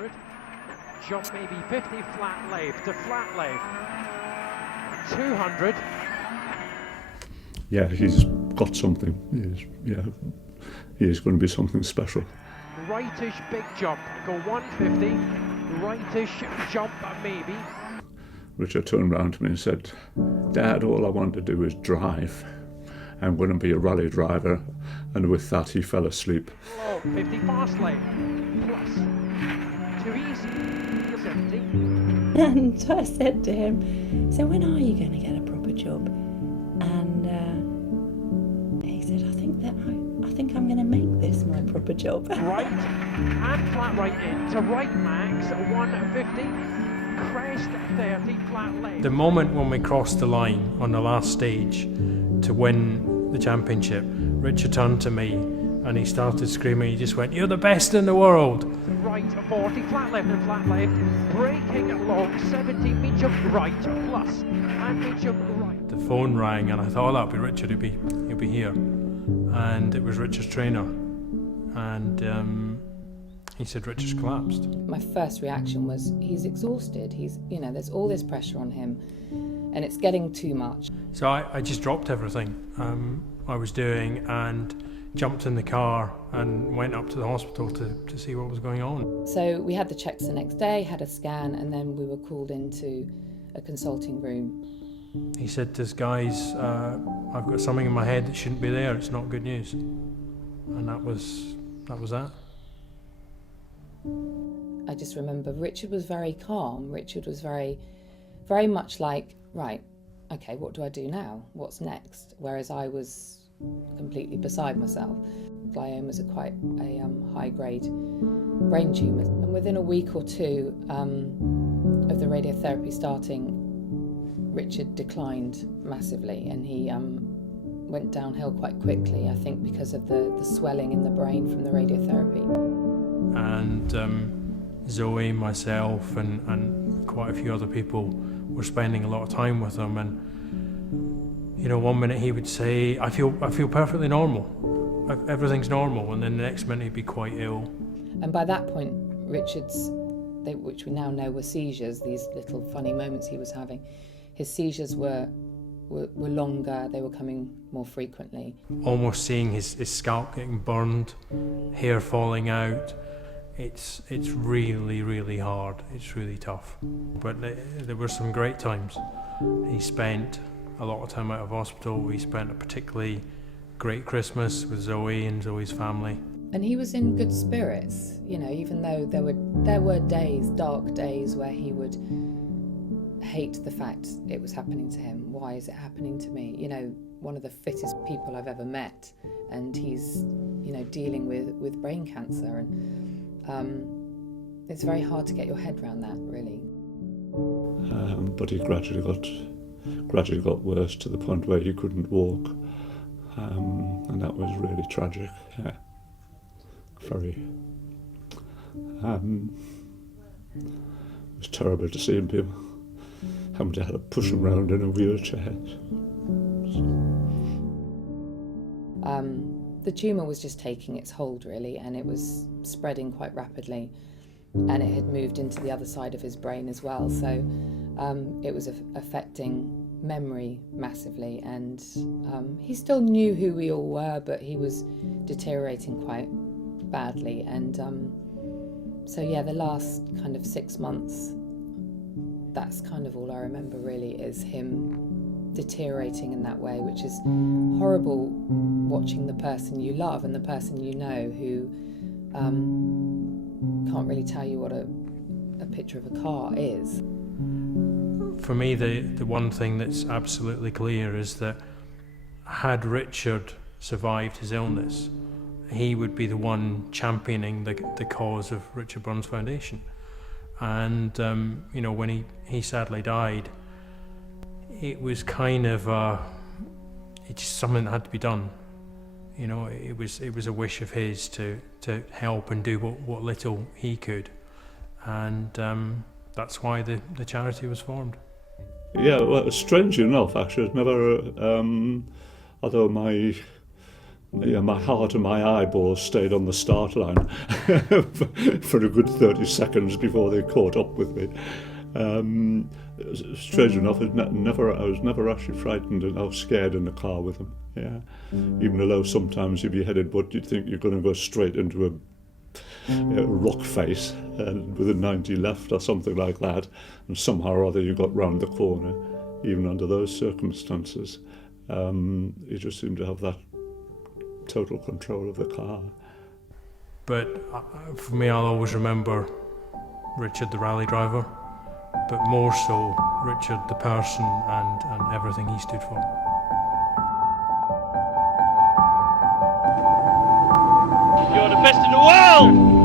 100. Jump maybe 50, flat left to flat left. 200. Yeah, he's got something. He is going to be something special. Rightish big jump, go 150. Rightish jump maybe. Richard turned around to me and said, "Dad, all I want to do is drive. I'm going to be a rally driver." And with that, he fell asleep. Low, 50 fast lane. Plus. Too easy. 70. And I said to him, "So when are you going to get a proper job?" And he said, I think I'm going to make this my proper job." Right and flat right in to right max 150. Crest 30 flat left. The moment when we crossed the line on the last stage to win the championship, Richard turned to me and he started screaming. He just went, "You're the best in the world." Right 40 flat left and flat left. Braking long 70 medium right plus and medium right. The phone rang and I thought, "Oh, that'll be Richard. He'll be here." And it was Richard's trainer, and he said Richard's collapsed. My first reaction was, he's exhausted. There's all this pressure on him, and it's getting too much. So I just dropped everything I was doing and jumped in the car and went up to the hospital to see what was going on. So we had the checks the next day, had a scan, and then we were called into a consulting room. He said to his guys, "I've got something in my head that shouldn't be there. It's not good news." And that was that. I just remember Richard was very calm. Richard was very, very much like, right, okay, what do I do now? What's next? Whereas I was completely beside myself. Gliomas are quite a high-grade brain tumour. And within a week or two of the radiotherapy starting, Richard declined massively, and he went downhill quite quickly, I think because of the swelling in the brain from the radiotherapy. And Zoe, myself, and quite a few other people were spending a lot of time with him. And one minute he would say, I feel perfectly normal. Everything's normal." And then the next minute he'd be quite ill. And by that point, Richard's, which we now know were seizures, these little funny moments he was having, his seizures were longer, they were coming more frequently. Almost seeing his scalp getting burned, hair falling out. It's really, really hard. It's really tough. But there were some great times. He spent a lot of time out of hospital. We spent a particularly great Christmas with Zoe and Zoe's family. And he was in good spirits, even though there were days, dark days, where he would hate the fact it was happening to him. Why is it happening to me? One of the fittest people I've ever met, and he's, dealing with brain cancer, and it's very hard to get your head around that, really. But he gradually got worse to the point where he couldn't walk, and that was really tragic. Yeah, very. It was terrible to see him having to push him around in a wheelchair. The tumour was just taking its hold, really, and it was spreading quite rapidly, and it had moved into the other side of his brain as well, so it was affecting memory massively, and he still knew who we all were, but he was deteriorating quite badly, and so yeah, the last kind of 6 months, that's kind of all I remember, really, is him deteriorating in that way, which is horrible, watching the person you love and the person you know who can't really tell you what a picture of a car is. For me, the one thing that's absolutely clear is that had Richard survived his illness, he would be the one championing the cause of Richard Burns Foundation. And when he sadly died, it was kind of it's just something that had to be done. It was a wish of his to help and do what little he could, and that's why the charity was formed. Yeah, well, strangely enough, actually, I'd never, although my Yeah, my heart and my eyeballs stayed on the start line for a good 30 seconds before they caught up with me. Strange enough, I was never actually frightened or scared in the car with them. Yeah, even though sometimes you'd be headed, but you'd think you're going to go straight into a rock face with a 90 left or something like that, and somehow or other you got round the corner. Even under those circumstances, you just seem to have that total control of the car. But for me, I'll always remember Richard the rally driver, but more so Richard the person and everything he stood for. You're the best in the world!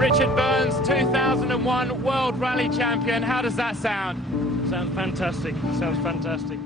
Richard Berns, 2001 World Rally Champion. How does that sound? Sounds fantastic. Sounds fantastic.